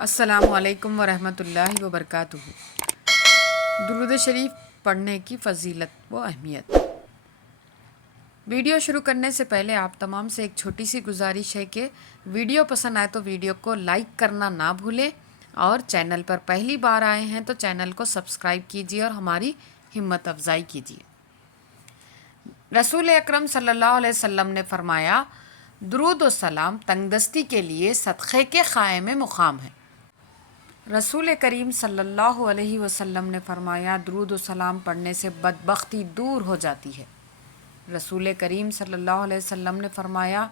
السلام علیکم ورحمۃ اللہ وبرکاتہ۔ درود شریف پڑھنے کی فضیلت و اہمیت۔ ویڈیو شروع کرنے سے پہلے آپ تمام سے ایک چھوٹی سی گزارش ہے کہ ویڈیو پسند آئے تو ویڈیو کو لائک کرنا نہ بھولیں، اور چینل پر پہلی بار آئے ہیں تو چینل کو سبسکرائب کیجیے اور ہماری ہمت افزائی کیجیے۔ رسول اکرم صلی اللہ علیہ وسلم نے فرمایا، درود و سلام تنگ دستی کے لیے صدقے کے قائم مقام ہے۔ رسول کریم صلی اللہ علیہ وسلم نے فرمایا، درود و سلام پڑھنے سے بدبختی دور ہو جاتی ہے۔ رسول کریم صلی اللہ علیہ وسلم نے فرمایا،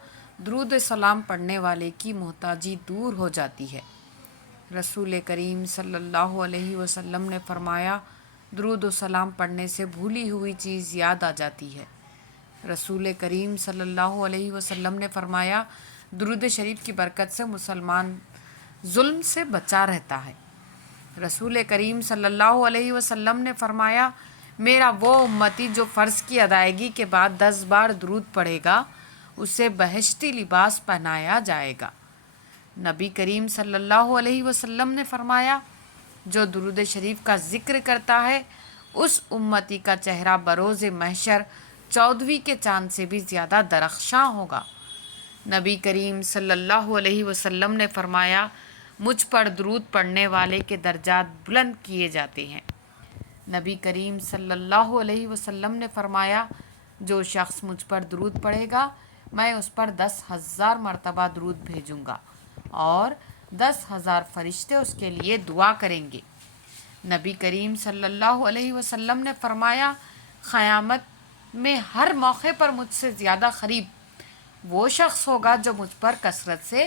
درود و سلام پڑھنے والے کی محتاجی دور ہو جاتی ہے۔ رسول کریم صلی اللہ علیہ وسلم نے فرمایا، درود و سلام پڑھنے سے بھولی ہوئی چیز یاد آ جاتی ہے۔ رسول کریم صلی اللہ علیہ وسلم نے فرمایا، درود شریف کی برکت سے مسلمان ظلم سے بچا رہتا ہے۔ رسول کریم صلی اللہ علیہ وسلم نے فرمایا، میرا وہ امتی جو فرض کی ادائیگی کے بعد 10 بار درود پڑھے گا، اسے بہشتی لباس پہنایا جائے گا۔ نبی کریم صلی اللہ علیہ وسلم نے فرمایا، جو درود شریف کا ذکر کرتا ہے، اس امتی کا چہرہ بروز محشر 14ویں کے چاند سے بھی زیادہ درخشاں ہوگا۔ نبی کریم صلی اللہ علیہ وسلم نے فرمایا، مجھ پر درود پڑھنے والے کے درجات بلند کیے جاتے ہیں۔ نبی کریم صلی اللہ علیہ وسلم نے فرمایا، جو شخص مجھ پر درود پڑھے گا، میں اس پر 10,000 مرتبہ درود بھیجوں گا اور 10,000 فرشتے اس کے لیے دعا کریں گے۔ نبی کریم صلی اللہ علیہ وسلم نے فرمایا، قیامت میں ہر موقع پر مجھ سے زیادہ قریب وہ شخص ہوگا جو مجھ پر کثرت سے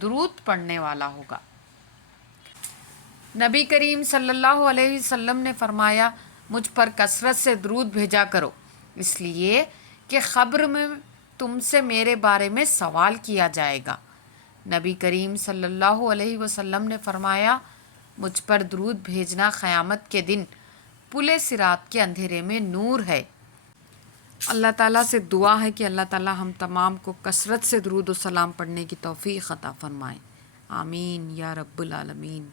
درود پڑھنے والا ہوگا۔ نبی کریم صلی اللہ علیہ وسلم نے فرمایا، مجھ پر کثرت سے درود بھیجا کرو، اس لیے کہ قبر میں تم سے میرے بارے میں سوال کیا جائے گا۔ نبی کریم صلی اللہ علیہ وسلم نے فرمایا، مجھ پر درود بھیجنا قیامت کے دن پل صراط کے اندھیرے میں نور ہے۔ اللہ تعالیٰ سے دعا ہے کہ اللہ تعالیٰ ہم تمام کو کثرت سے درود و سلام پڑھنے کی توفیق عطا فرمائے۔ آمین یا رب العالمین۔